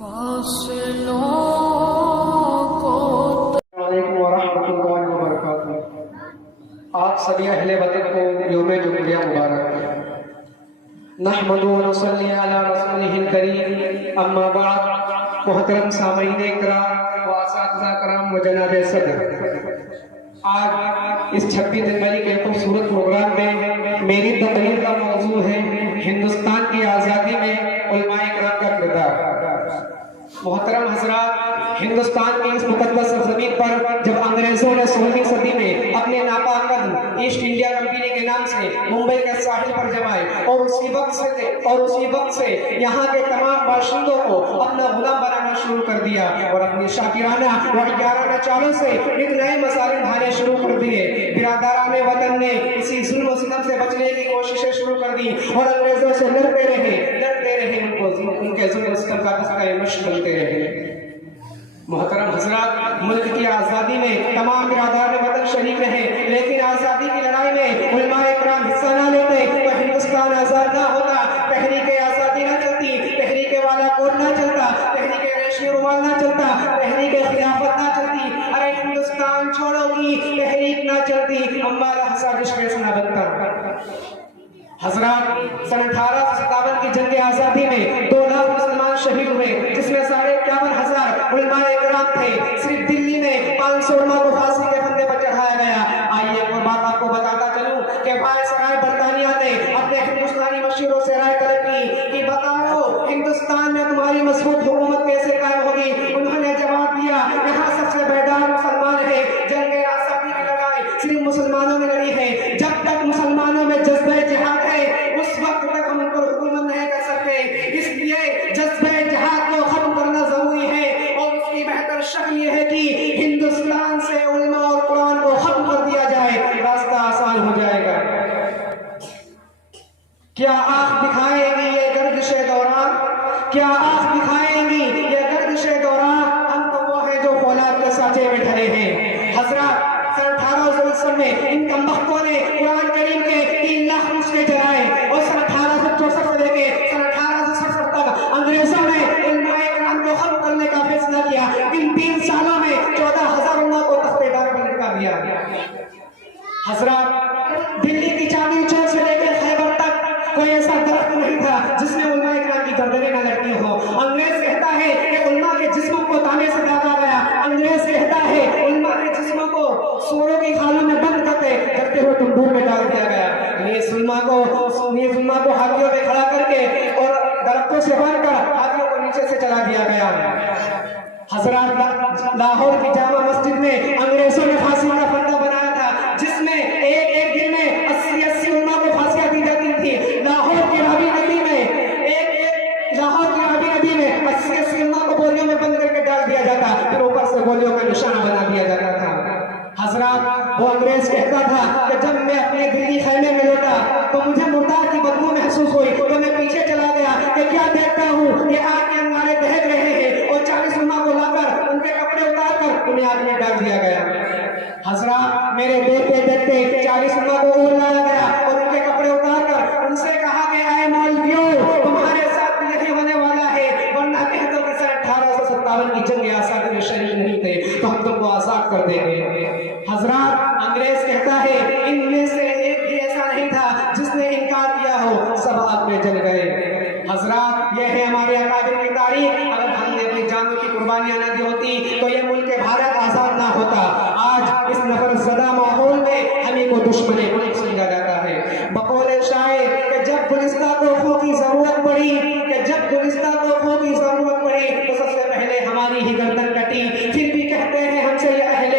علیکم ورحمۃ اللہ وبرکاتہ۔ آپ سبھی اہل وطن کو یوم جمہوریہ مبارک۔ نحمد و نصلی علی رسولہ الکریم، اما بعد۔ محترم سامعین اکرام و اساتذہ کرام و جناب صدر، آج اس 26 جنوری کے خوبصورت پروگرام میں میری تقریر کا موضوع ہے ہندوستان کی آزادی میں علماء کرام کا کردار۔ محترم حضرات، ہندوستان کی اس مقدس سرزمین پر جب انگریزوں نے 16ویں صدی میں اپنے ناپاک قدم ایسٹ انڈیا کمپنی کے نام سے ممبئی کے ساحل پر جمائے اور اسی وقت سے یہاں کے تمام باشندوں کو اپنا غلام بنانا شروع کر دیا اور اپنی شاکرانہ و عیارانہ چالوں سے ایک نئے مسالے ڈھانے شروع کر دیے۔ برادران وطن نے اسی ظلم و ستم سے بچنے کی کوششیں شروع کر دی اور انگریزوں سے لڑتے رہے ان کے ظلم و ستم کا دستہ مشق بنتے رہے۔ محترم حضرات، ملک کی آزادی میں تمام برادران وطن شریک رہے، لیکن آزادی کی لڑائی میں علماء اکرام حصہ نہ لیتے تو ہندوستان آزاد نہ ہوتا، تحریک آزادی نہ چلتی، تحریک والا کوڈ نہ چلتا، تحریک ریشمی رومال نہ چلتا، تحریک خلافت نہ چلتی، ارے ہندوستان چھوڑو کی تحریک نہ چلتی، ہمارا سازش کیسے نہ بنتا۔ حضرات، سن 1857 کی جنگ آزادی میں 2 لاکھ مسلمان شہید ہوئے، جس میں 51,500 علماء اکرام تھے۔ صرف دلی میں 500 علماء کو پھانسی کے پھندے پر چڑھایا گیا۔ آئیے ایک بات آپ کو بتاتا چلوں کہ وائسرائے برطانیہ نے اپنے ہندوستانی مشیروں سے رائے طلب کی کہ بتاؤ ہندوستان میں تمہاری مضبوط حکومت کیسے قائم ہوگی۔ انہوں نے جواب دیا، یہاں سب سے بیدار مسلمان ہے، جنگ آزادی کی لڑائی صرف مسلمانوں نے لڑی ہے، جب تک مسلمانوں میں جذبہ جہاد ہے اس وقت تک ہم ان پر حکومت نہیں کر سکتے، اس لیے جذبہ جہاد کو ختم کرنا ضروری ہے اور اس کی بہتر شکل یہ ہے کہ ہندوستان سے علماء اور قرآن کو ختم کر دیا جائے، راستہ آسان ہو جائے گا۔ کیا آنکھ دکھائیں گی یہ گردش دوران، کیا آنکھ دکھائیں گی یہ گردش دوران، ہم تو وہ ہیں جو فولاد کے سانچے میں ڈھلے ہیں۔ حضرات، سن 1860 میں ان کمبختوں نے قرآن کریم کے 3 لاکھ نسخے جلائے اور سن 1864 سے لے کے سن 1867 تک انگریزوں نے علماء کرام کو ختم کرنے کا فیصلہ کیا۔ ان 3 سالوں میں 14,000 علماء کو تخت دار پر لٹکا دیا۔ حضرات، دلی کی چاندنی چوک سے لے کے خیبر تک کوئی ایسا درخت نہیں تھا جس میں علماء کرام کی گردنیں نہ لٹکی ہو۔ انگریز کہتا ہے کہ علماء کے جسموں کو تانے سے داغا گیا، انگریز کہتا ہے علماء کے جسموں کو سوروں کی کھالوں میں بند کرتے ہوئے تندور میں ڈال دیا گیا۔ یہ ظلمہ کو ہاتھیوں پہ کھڑا کر کے اور درختوں سے باندھ کر ہاتھیوں کو نیچے سے چلا دیا گیا۔ حضرات، لاہور کی جامع مسجد میں انگریزوں نے پھانسی کا پھندا بنایا تھا جس میں ایک دن میں 80 علماء کو پھانسیاں دی جاتی تھی۔ لاہور کی رابی ندی میں 80 علماء کو گولیوں میں بند کر کے ڈال دیا جاتا، پھر اوپر سے گولیوں کا نشانہ بنا دیا جاتا تھا۔ حضرات، وہ انگریز کہتا تھا کہ جب میں اپنے دلی خیمے میں لوٹا تو مجھے مردار کی بدبو محسوس ہوئی تو میں پیچھے چلا گیا کہ کیا دیکھتا ہوں کہ آگ کے انگارے دہک رہے ہیں اور 40 علماء کو لا کر ان کے کپڑے اتار کر انہیں آگ میں ڈال دیا گیا۔ حضرات، میرے دیکھتے دیکھتے 40 علماء کو اور لایا گیا اور ان کے کپڑے اتار کر ان سے کہا کہ اے مولویوں، تمہارے ساتھ بھی یہی ہونے والا ہے، ورنہ کہہ دو کہ سن 1857 کی جنگ آزادی میں شریک نہیں تھے تو ہم تم کو آزاد کر دیں گے۔ حضرات، انگریز کہتا ہے ان میں سے ایک بھی ایسا نہیں تھا جس نے انکار کیا ہو، سب آگ میں جل گئے۔ حضرات، یہ ہے ہمارے اکابر کی تاریخ۔ اگر ہم نے اپنی جانوں کی قربانیاں نہ دی ہوتی تو یہ ملک بھارت آزاد نہ ہوتا۔ آج اس نفرت زدہ ماحول میں ہمیں کو دشمن ملک سمجھا جاتا ہے۔ بقول شاعر کہ جب گلستہ توفوں کی ضرورت پڑی تو سب سے پہلے ہماری ہی گردن کٹی، پھر بھی کہتے ہیں ہم سے یہ اہل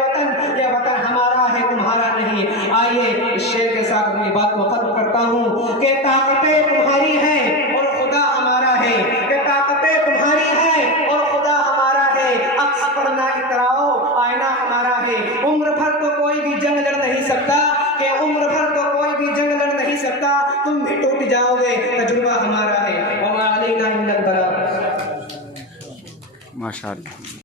وطن، یہ وطن ہمارا ہے تمہارا نہیں۔ آئیے اس شعر کے ساتھ اپنی بات کو ختم کرتا ہوں کہ طاقتیں تمہاری ہیں اور خدا ہمارا ہے، کہ طاقتیں تمہاری ہیں اور خدا ہمارا ہے، عکس پر نہ اتراؤ، آئینہ ہمارا ہے۔ عمر بھر تو کوئی بھی جنگ لڑ نہیں سکتا، تم بھی ٹوٹ جاؤ گے، تجربہ ہمارا ہے۔ وما علینا الا البلاغ۔ ماشاءاللہ۔